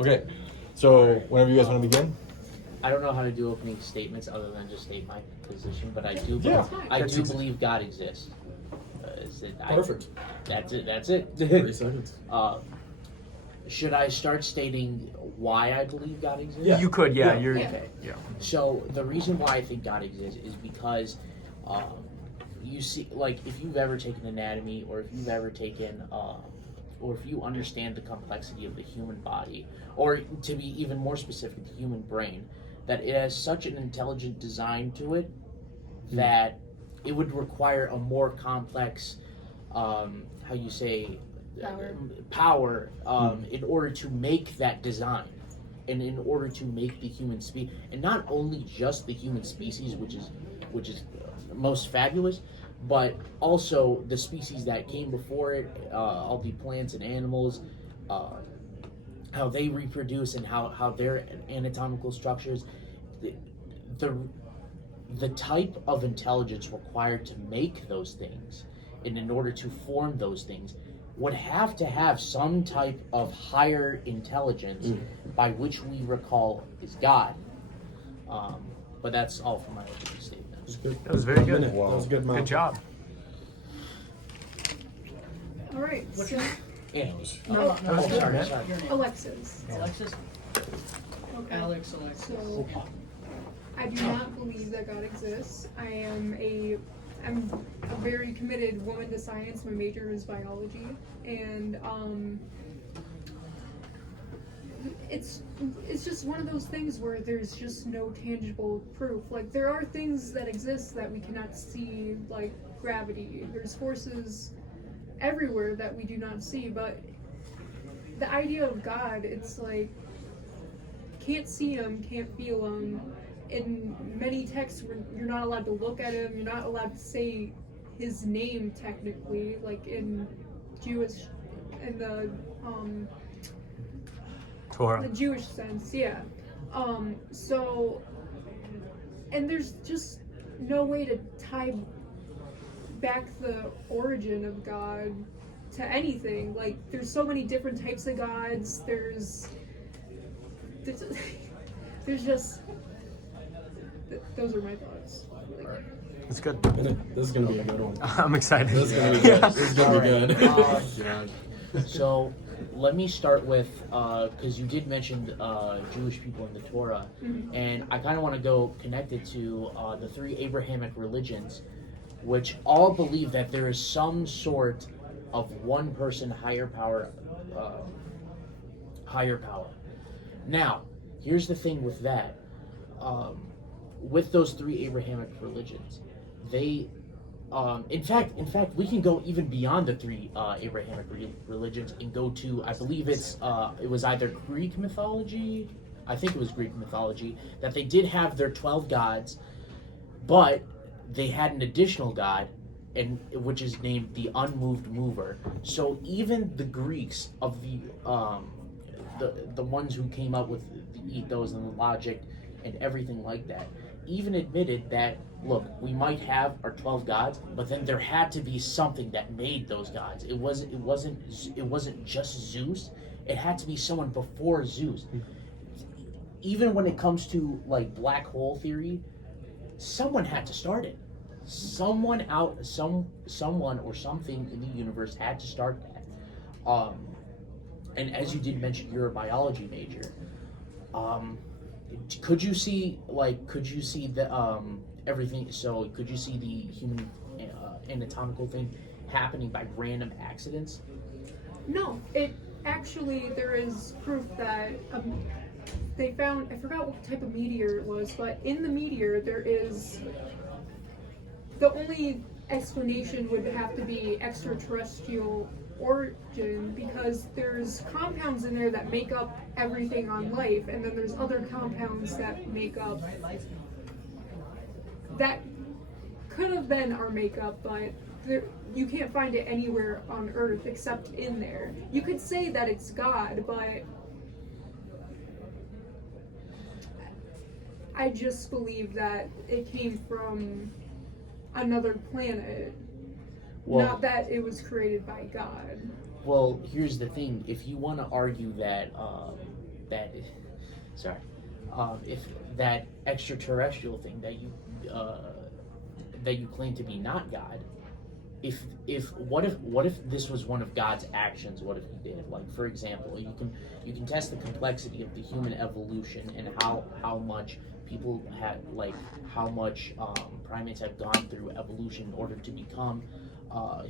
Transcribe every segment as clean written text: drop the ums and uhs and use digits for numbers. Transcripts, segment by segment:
Okay, so whenever you guys want to begin. I don't know how to do opening statements other than just state my position, but I do Yeah. believe God exists. Perfect. That's it. That's it. 30 seconds. Should I start stating why I believe God exists? Yeah. You could, yeah. Yeah. You're, Okay. yeah. So the reason why I think God exists is because you see, like, if you've ever taken anatomy, or if you've ever taken, or if you understand the complexity of the human body, or to be even more specific, the human brain, that it has such an intelligent design to it that it would require a more complex, how you say, power in order to make that design, and in order to make the human species, and not only just the human species, which is most fabulous, but also the species that came before it, all the plants and animals, how they reproduce and how their anatomical structures, the type of intelligence required to make those things and in order to form those things would have to have some type of higher intelligence by which we recall is God. But that's all for my opening statement. That was very good. That was good. Good job. All right. So, Yeah. no, That was good, man. Sorry. Alexis. Alexis? Okay. Alexis. So, I do not believe that God exists. I'm a very committed woman to science. My major is biology, and it's just one of those things where there's just no tangible proof. Like, there are things that exist that we cannot see, like gravity. There's forces everywhere that we do not see, but the idea of God, it's like, can't see him, can't feel him. In many texts, you're not allowed to look at him, you're not allowed to say his name technically, like in Jewish, in the Torah. Jewish sense, yeah. So, and there's just no way to tie back the origin of God to anything. Like, there's so many different types of gods. There's just, those are my thoughts. Like, It's good. This is gonna be a good one. I'm excited. This is gonna be good. This is gonna be good. So let me start with, because you did mention Jewish people in the Torah, and I kind of want to go connected to the three Abrahamic religions, which all believe that there is some sort of one person higher power. Now, here's the thing with that. With those three Abrahamic religions, they, in fact, we can go even beyond the three Abrahamic religions and go to, I believe it was either Greek mythology, I think it was Greek mythology, that they did have their 12 gods, but they had an additional god, and which is named the unmoved mover. So even the Greeks of the ones who came up with the ethos and the logic and everything like that, even admitted that, look, we might have our 12 gods, but then there had to be something that made those gods. It wasn't just Zeus. It had to be someone before Zeus. Even when it comes to, like, black hole theory, someone had to start it. Someone or something in the universe had to start that. And as you did mention, you're a biology major. Could you see the everything? So could you see the human anatomical thing happening by random accidents? no, it actually, there is proof that they found, I forgot what type of meteor it was, but in the meteor there is, the only explanation would have to be extraterrestrial origin, because there's compounds in there that make up everything on life, and then there's other compounds that make up, that could have been our makeup, but you can't find it anywhere on Earth except in there. You could say that it's God, but I just believe that it came from another planet. Well, Not that it was created by God. Well, here's the thing. If you want to argue that that, sorry, if that extraterrestrial thing that you claim to be not God, what if this was one of God's actions? What if he did? Like, for example, you can test the complexity of the human evolution and how much people had, like, how much primates have gone through evolution in order to become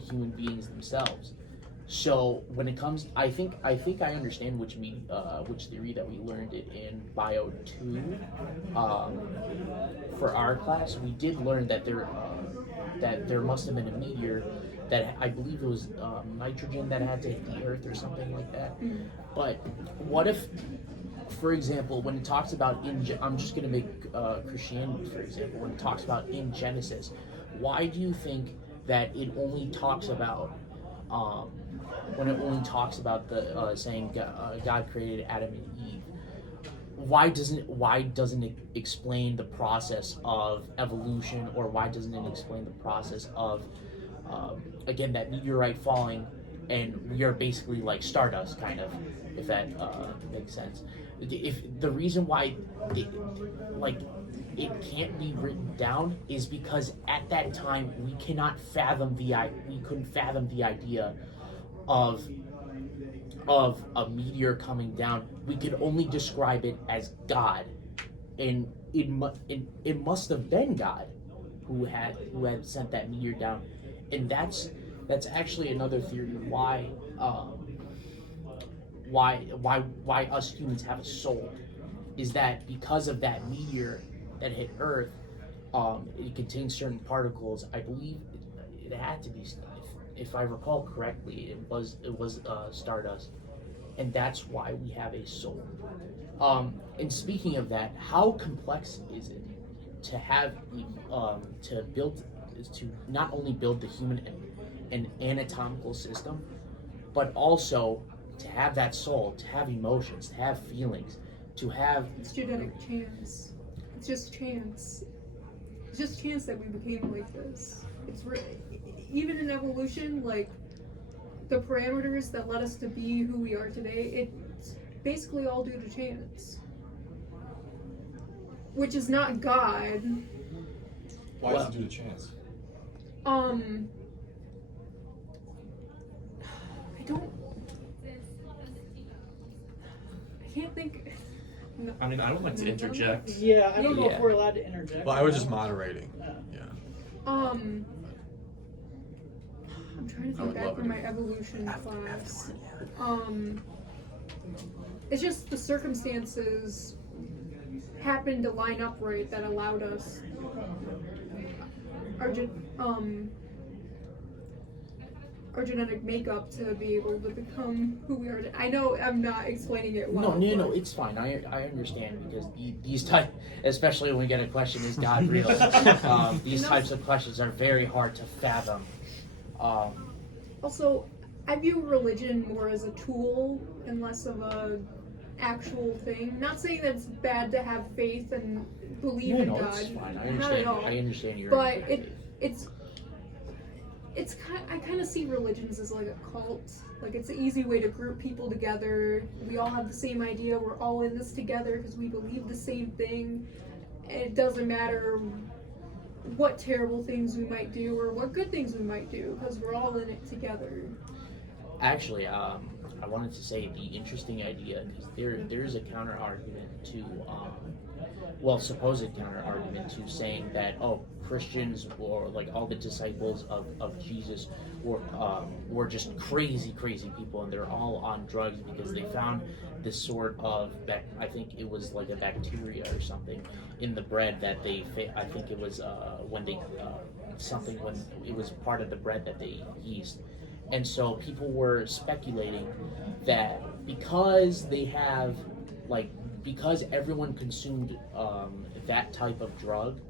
human beings themselves. So when it comes, I think I understand which theory that we learned it in Bio 2. For our class, we did learn that there must have been a meteor that, I believe it was nitrogen that had to hit the Earth or something like that. But what if, for example, when it talks about I'm just going to make Christianity, for example, when it talks about in Genesis, why do you think that it only talks about when it only talks about the saying God created Adam and Eve? Why doesn't it explain the process of evolution, or why doesn't it explain the process of again, that meteorite falling and we are basically like stardust, kind of, if that makes sense? If the reason why it can't be written down is because at that time we couldn't fathom the idea of a meteor coming down. We could only describe it as God, and it must have been God who had sent that meteor down. And that's actually another theory why us humans have a soul, is that because of that meteor that hit Earth, it contains certain particles. I believe it had to be, if I recall correctly, it was stardust, and that's why we have a soul. And speaking of that, how complex is it to have to not only build the human and anatomical system, but also to have that soul, to have emotions, to have feelings, to have... It's genetic chance. It's just chance. It's just chance that we became like this. It's even in evolution, like, the parameters that led us to be who we are today, it's basically all due to chance. Which is not God. Why is it due to chance? I can't think. No. I mean, I don't like to interject. Yeah, I don't know Yeah. if we're allowed to interject. Well, I was just moderating. Yeah. Yeah. I'm trying to I think would back love from it. my evolution class. It's just the circumstances happened to line up right that allowed us our genetic makeup to be able to become who we are. I know I'm not explaining it well. No, it's fine. I understand, because these type, especially when we get a question, is God real? These types of questions are very hard to fathom. Also, I view religion more as a tool and less of a actual thing. Not saying that it's bad to have faith and believe in God. It's fine. Not at all. I understand your... But I kind of see religions as like a cult. Like, it's an easy way to group people together. We all have the same idea. We're all in this together because we believe the same thing. And it doesn't matter what terrible things we might do or what good things we might do, because we're all in it together. Actually, I wanted to say the interesting idea, because there is a counter argument to, supposed counter argument to saying that, Christians, or like all the disciples of Jesus were just crazy people, and they're all on drugs because they found this sort of, I think it was like a bacteria or something in the bread that I think it was when it was part of the bread that they yeast. And so people were speculating that because everyone consumed that type of drug,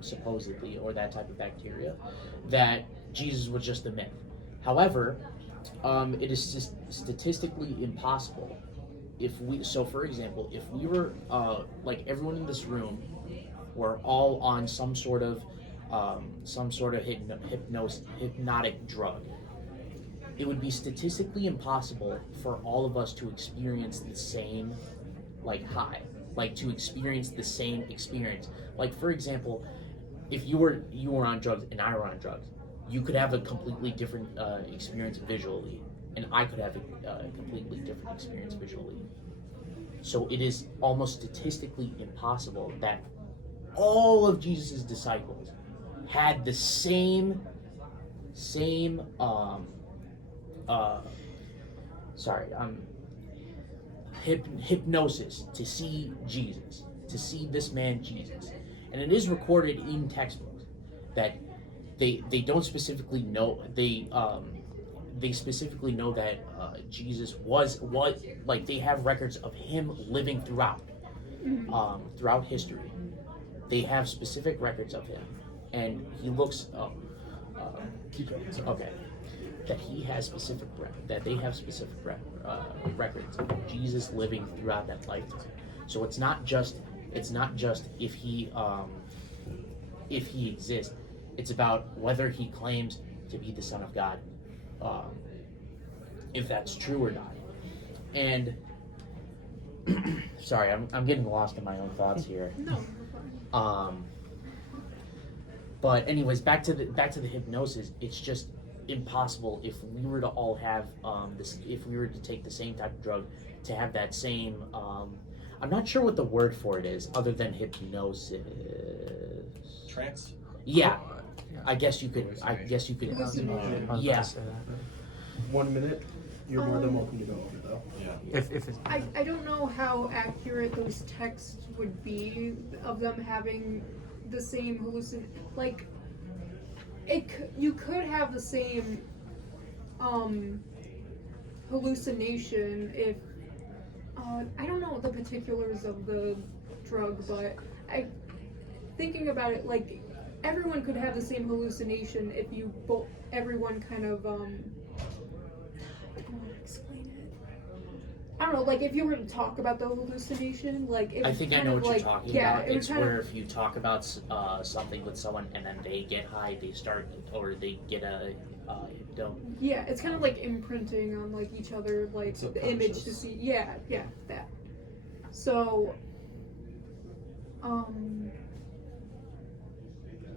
supposedly, or that type of bacteria, that Jesus was just a myth. However, it is just statistically impossible. For example, if we were, like everyone in this room, were all on some sort of hypnotic drug, it would be statistically impossible for all of us to experience the same high, like to experience the same experience. Like for example, if you were on drugs and I were on drugs, you could have a completely different experience visually, and I could have a completely different experience visually. So it is almost statistically impossible that all of Jesus' disciples had the same hypnosis to see Jesus, to see this man Jesus. And it is recorded in textbooks that they don't specifically know, they specifically know that Jesus was like, they have records of him living throughout history. They have specific records of him, and he looks Keep going. okay, that he has specific that they have specific records of Jesus living throughout that lifetime. So it's not just if he exists. It's about whether he claims to be the Son of God, if that's true or not. And sorry, I'm getting lost in my own thoughts here. No. But anyways, back to the hypnosis. It's just impossible if we were to all have if we were to take the same type of drug to have that same. I'm not sure what the word for it is other than hypnosis. Trance? Yeah, I guess you could. Hallucination. Yeah. 1 minute. You're more than welcome to go over though. Yeah. If it's I don't know how accurate those texts would be of them having the same like you could have the same hallucination if I don't know the particulars of the drug, but thinking about it, like everyone could have the same hallucination if everyone kind of I don't want to explain it. I don't know, like if you were to talk about the hallucination, like it I was think I kind know of what like, you're talking yeah, about. it was It's kind where of, if you talk about something with someone and then they get high, they start or they get a yeah, it's kind of like imprinting on like each other, like the image to Subconscious. see. Yeah, that. So,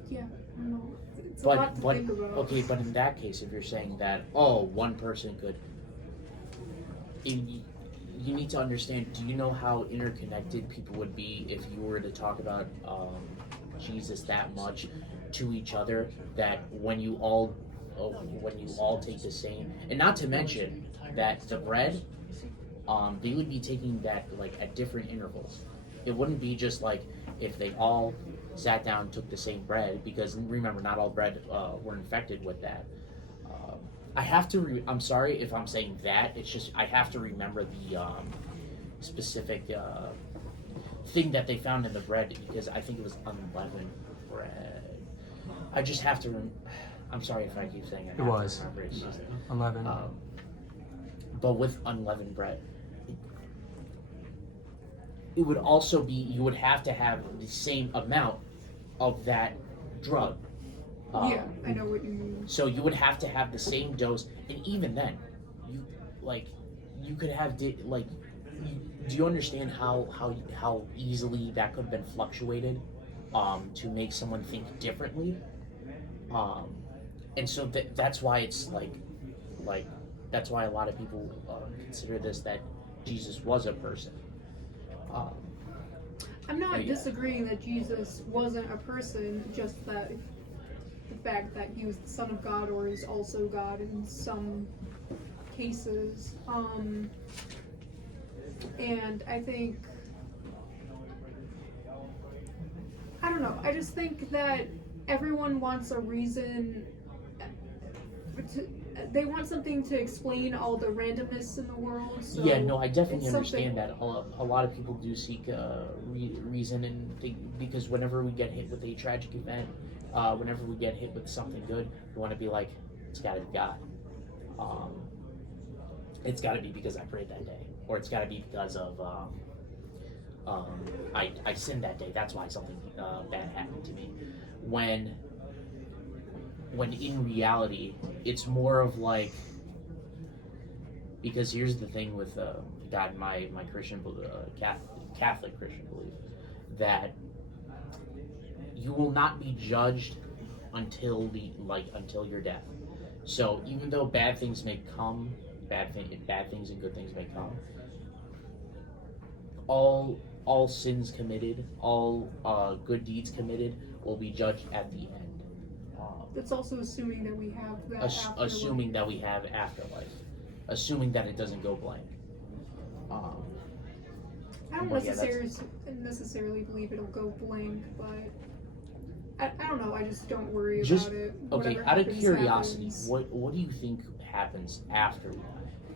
yeah, I don't know. It's a lot to think about. okay, but in that case, if you're saying that, oh, one person could, you need to understand. Do you know how interconnected people would be if you were to talk about Jesus that much to each other? That when you all take the same, and not to mention that the bread, they would be taking that like at different intervals. It wouldn't be just like if they all sat down and took the same bread, because remember, not all bread were infected with that. I have to. I'm sorry if I'm saying that. It's just I have to remember the specific thing that they found in the bread, because I think it was unleavened bread. I just have to. I'm sorry if I keep saying it. It was. To remember. It's just, 11. but with unleavened bread, it would also be, you would have to have the same amount of that drug. Yeah, I know what you mean. So you would have to have the same dose, and even then, you could have do you understand how easily that could have been fluctuated to make someone think differently? And so that's why it's like that's why a lot of people consider this, that Jesus was a person. I'm not yeah. disagreeing that Jesus wasn't a person, just that the fact that he was the Son of God, or is also God in some cases. And I think, I don't know, I just think that everyone wants a reason they want something to explain all the randomness in the world. So Yeah, no, I definitely it's understand that. A lot of people do seek reason, and because whenever we get hit with a tragic event, whenever we get hit with something good, we want to be like, it's got to be God. It's got to be because I prayed that day, or it's got to be because of I sinned that day. That's why something bad happened to me. When in reality, it's more of like, because here's the thing with God, my Christian, Catholic Christian belief, that you will not be judged until your death. So even though bad things may come, bad things and good things may come, all sins committed, all good deeds committed will be judged at the end. That's also assuming that we have that afterlife. Assuming that we have afterlife, assuming that it doesn't go blank. I don't Well, yeah, necessarily believe it'll go blank, but I don't know. I just don't worry Just- about it. Okay, Whatever out of happens, curiosity, happens. what do you think happens after we die?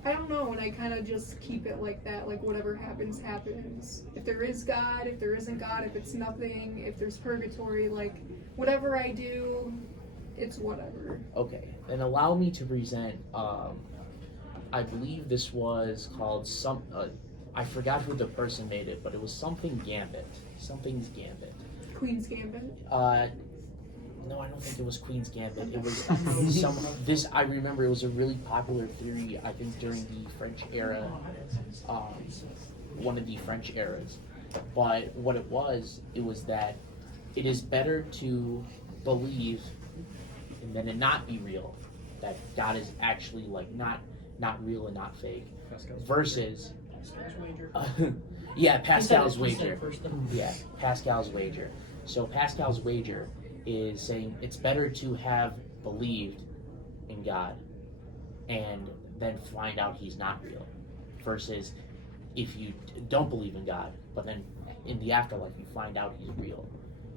I don't know, and I kind of just keep it like that. Like whatever happens, happens. If there is God, if there isn't God, if it's nothing, if there's purgatory, like whatever I do, it's whatever. Okay, then allow me to present. I believe this was called I forgot who the person made it, but it was something Gambit. Something's Gambit. Queen's Gambit. No, I don't think it was Queen's Gambit. It was this. I remember it was a really popular theory. I think during the French era, one of the French eras. But what it was that it is better to believe and then it not be real, that God is actually like not real and not fake, versus yeah, Pascal's wager. Yeah, Pascal's wager. So Pascal's wager is saying it's better to have believed in God and then find out he's not real, versus if you don't believe in God, but then in the afterlife you find out he's real.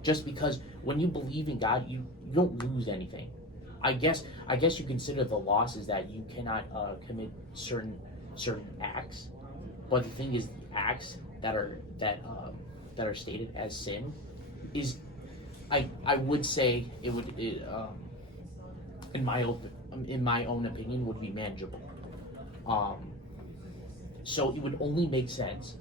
Just because when you believe in God, you don't lose anything. I guess you consider the loss is that you cannot commit certain acts, but the thing is, the acts that are stated as sin is, I would say it would in my own opinion would be manageable. So it would only make sense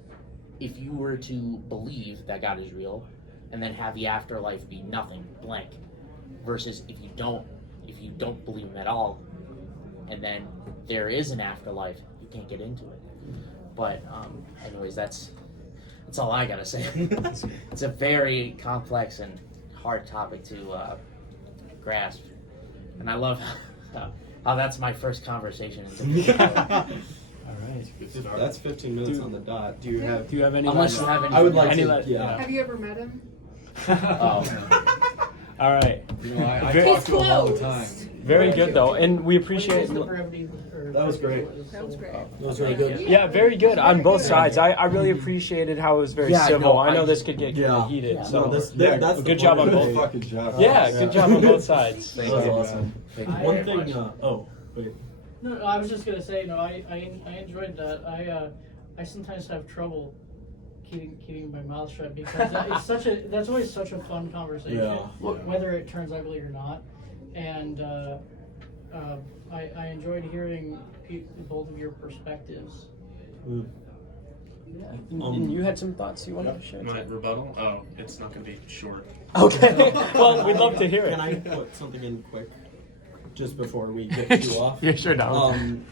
if you were to believe that God is real and then have the afterlife be nothing, blank, versus if you don't believe him at all and then there is an afterlife, you can't get into it. But anyways, that's all I gotta say. It's a very complex and hard topic to grasp, and I love how that's my first conversation. All right. That's 15 minutes on the dot. Do you have? Do you have any? Unless you have any. I would like Any to. le- Yeah. Have you ever met him? All right. You know, I Very- talk to him all the He's time. Very good though, and we appreciate. That was great. That was great. That was really good. Yeah, very good on both sides. I really appreciated how it was very Yeah, I civil. know. I know this could get kind Yeah. of heated. Yeah. So No, that's good the job on point. both. Fucking job. Yeah, good job on both sides. That was awesome. Thank you One very thing. much. Wait. No, I was just gonna say, no, I enjoyed that. I sometimes have trouble keeping my mouth shut because that's always such a fun conversation, Yeah. whether it turns ugly or not. And I enjoyed hearing both of your perspectives. And you had some thoughts you wanted to share? My rebuttal? Oh, it's not going to be short. Okay. Well, we'd love to hear it. Can I put something in quick, just before we get you off? Yeah, sure, Don.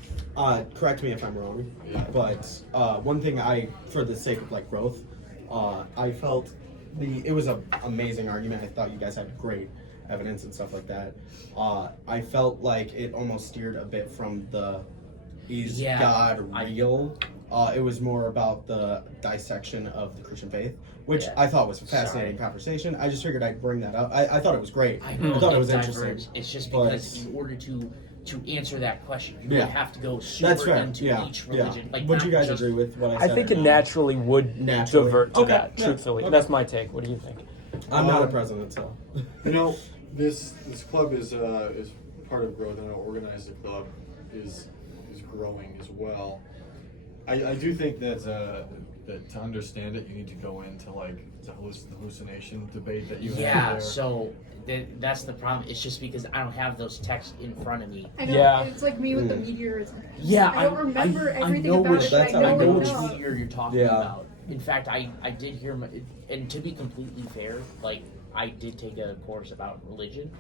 Correct me if I'm wrong, but one thing for the sake of like growth, I felt it was an amazing argument. I thought you guys had great evidence and stuff like that. I felt like it almost steered a bit from is Yeah, God real? It was more about the dissection of the Christian faith, which Yeah. I thought was a fascinating Sorry. conversation. I just figured I'd bring that up. I thought it was great. I know I thought it it was diverges. interesting. It's just but- because in order to answer that question, you Yeah. would have to go super That's fair. into Yeah. each Yeah. religion. Like, Would not you guys just- agree with what I I said? think or it not? naturally would Naturally. divert to Okay. that, Yeah. truthfully. Okay. That's my take. What do you think? I'm not a president, so. You know, this club is part of growth, and how organized the club is growing as well. I do think that to understand it, you need to go into like the hallucination debate that you have Yeah, there. so that's the problem. It's just because I don't have those texts in front of me. I know. Yeah. It's like me with the meteors. Yeah, I don't remember everything know about which, it, but I know I know it which enough. meteor you're talking Yeah. about. In fact, I did hear, and to be completely fair, like I did take a course about religion,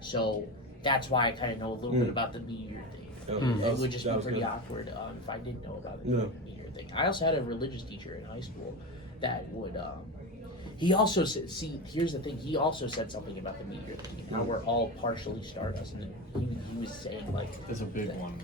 so that's why I kind of know a little bit about the meteor thing. Yeah, It would just be that was pretty good. awkward if I didn't know about the Yeah. meteor thing. I also had a religious teacher in high school that would. He also said, see, here's the thing. He also said something about the meteor thing. How we're all partially stardust, and he was saying like That's a big one.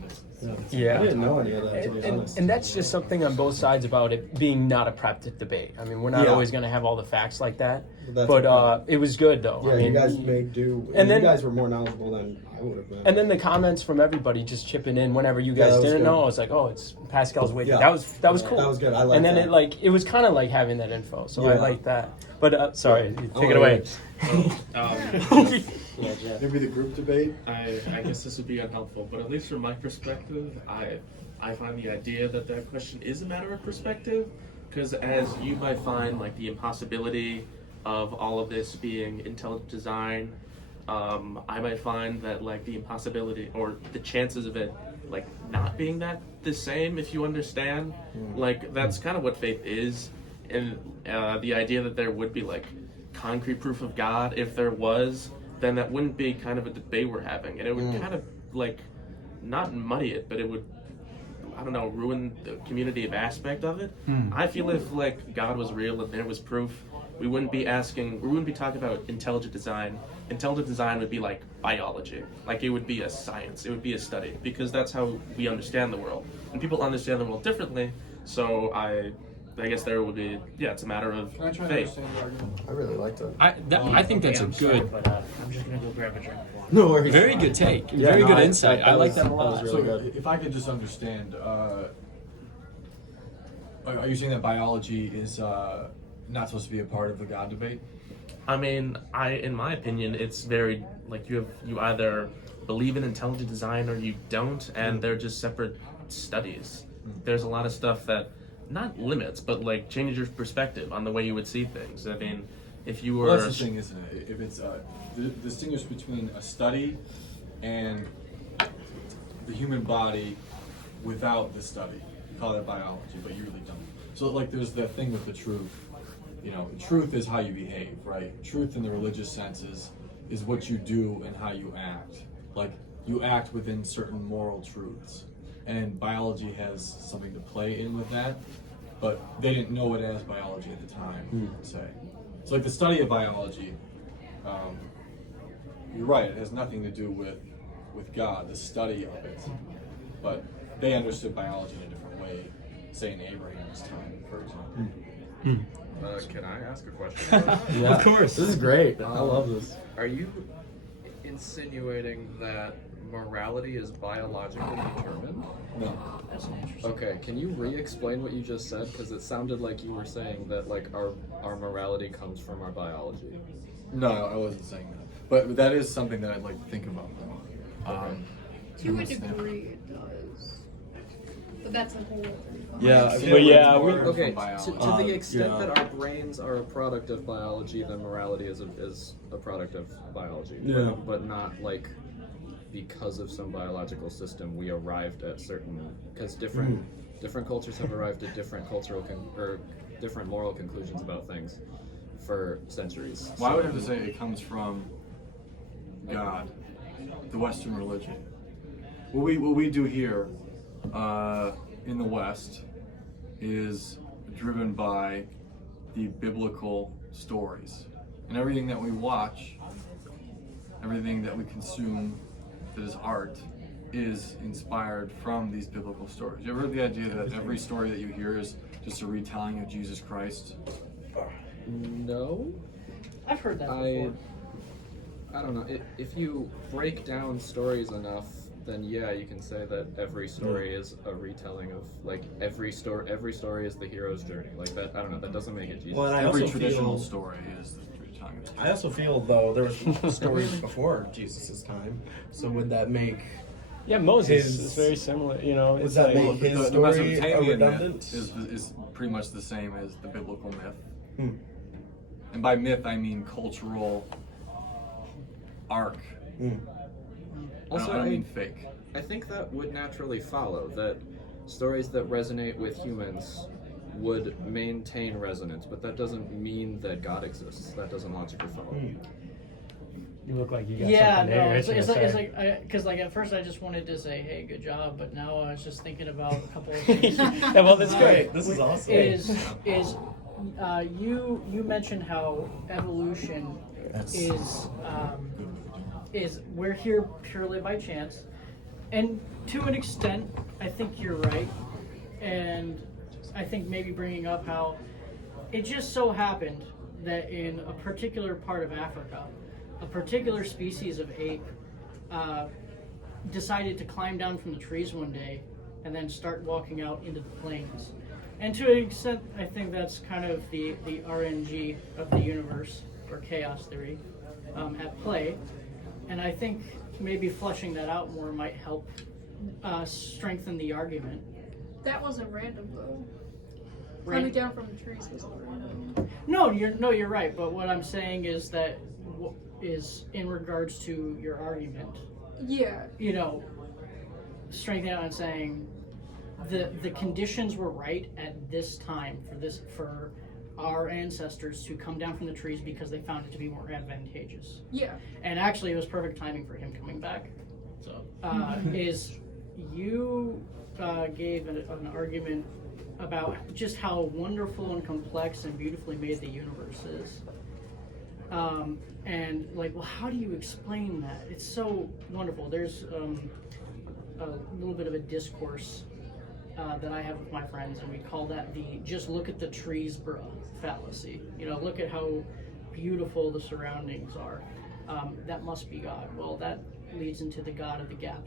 Yeah. I didn't know any of that, to be honest. And that's just something on both sides about it being not a prep debate. I mean, we're not Yeah. always going to have all the facts like that. That's But okay. it was good, though. Yeah, I mean, you guys made do. and And then- you guys were more knowledgeable than I would have been. and then the comments from everybody just chipping in whenever you Yeah, guys that was didn't good. know. I was like, oh, it's Pascal's waiting. Yeah. That was cool. That was good. I like and then that. it was kind of like having that info. So I Yeah. like that. But sorry, Oh, take it away. yeah, Jeff. Maybe the group debate. I guess this would be unhelpful, but at least from my perspective, I find the idea that question is a matter of perspective, because as you might find like the impossibility of all of this being intelligent design, I might find that like the impossibility or the chances of it like not being that the same, if you understand, like that's kind of what faith is, and the idea that there would be like concrete proof of God, if there was, then that wouldn't be kind of a debate we're having, and it would kind of like not muddy it, but it would, I don't know, ruin the community aspect of it. I feel if like God was real and there was proof, we wouldn't be talking about intelligent design. Intelligent design would be like biology, like it would be a science, it would be a study, because that's how we understand the world, and people understand the world differently. So I guess there would be, yeah, it's a matter of Can I try to faith. understand the argument? I really liked it. I think that's Okay, a I'm sorry, good, but I'm just gonna go grab a drink of water. No worries. very good take. Yeah, very no, good I- insight. that I like was- that a that was lot. really So good. if I could just understand, are you saying that biology is not supposed to be a part of the God debate? I mean, in my opinion, it's very like you either believe in intelligent design or you don't, and they're just separate studies. There's a lot of stuff that not limits, but like changes your perspective on the way you would see things. I mean, if you were Well, that's the thing, isn't it? If it's distinguish between a study and the human body without the study, you call that biology, but you really don't. So like, there's the thing with the truth. You know, truth is how you behave, right? Truth in the religious sense is what you do and how you act. Like, you act within certain moral truths. And biology has something to play in with that, but they didn't know it as biology at the time, you could say. So like the study of biology, you're right, it has nothing to do with God, the study of it. But they understood biology in a different way, say in Abraham's time, for example. Can I ask a question? Yeah. Of course. This is great. I love this. Are you insinuating that morality is biologically determined? No. That's an interesting. Okay, can you re-explain what you just said? Because it sounded like you were saying that like our morality comes from our biology. No, I wasn't saying that. But that is something that I'd like to think about, though. To a degree, it does. But that's a whole other. Yeah, But yeah, we- Okay, From to biology. the extent yeah. that our brains are a product of biology, then morality is a product of biology. Yeah. But not like because of some biological system we arrived at certain, because different cultures have arrived at different cultural or different moral conclusions about things for centuries. Well, I So- would have to say it comes from God, the Western religion. What we do here in the West is driven by the biblical stories, and everything that we watch, everything that we consume that is art, is inspired from these biblical stories. You ever heard the idea that every story that you hear is just a retelling of Jesus Christ? No. I've heard that I before. don't know. If you break down stories enough, then yeah, you can say that every story is a retelling of like every story is the hero's journey. Like that, I don't know. That doesn't make it Jesus. Well, and I Every also traditional feel, story is the retelling of Jesus. I also feel though there was stories before Jesus' time. So would that make Yeah, Moses His- is very similar. You know, would it's that like make his the story Mesopotamian redundant? myth is pretty much the same as the biblical myth. Hmm. And by myth, I mean cultural arc. Hmm. Also, I don't mean fake. I think that would naturally follow that stories that resonate with humans would maintain resonance, but that doesn't mean that God exists. That doesn't logically follow. You look like you got Yeah, something no, there. it's like because like at first I just wanted to say, hey, good job, but now I was just thinking about a couple of things. Yeah, well, that's great. This is awesome. You mentioned how evolution is we're here purely by chance, and to an extent, I think you're right, and I think maybe bringing up how it just so happened that in a particular part of Africa, a particular species of ape decided to climb down from the trees one day and then start walking out into the plains. And to an extent, I think that's kind of the RNG of the universe, or chaos theory, at play. And I think maybe fleshing that out more might help strengthen the argument. That wasn't random though. Climbing down from the trees was not random. No, you're right. But what I'm saying is that is in regards to your argument. Yeah. You know, strengthening out and saying the conditions were right at this time for our ancestors to come down from the trees because they found it to be more advantageous. Yeah. And actually, it was perfect timing for him coming back. So, is you gave an argument about just how wonderful and complex and beautifully made the universe is. And like, well, how do you explain that? It's so wonderful. There's a little bit of a discourse that I have with my friends, and we call that the "just look at the trees, bruh" fallacy. You know, look at how beautiful the surroundings are. That must be God. Well, that leads into the God of the gap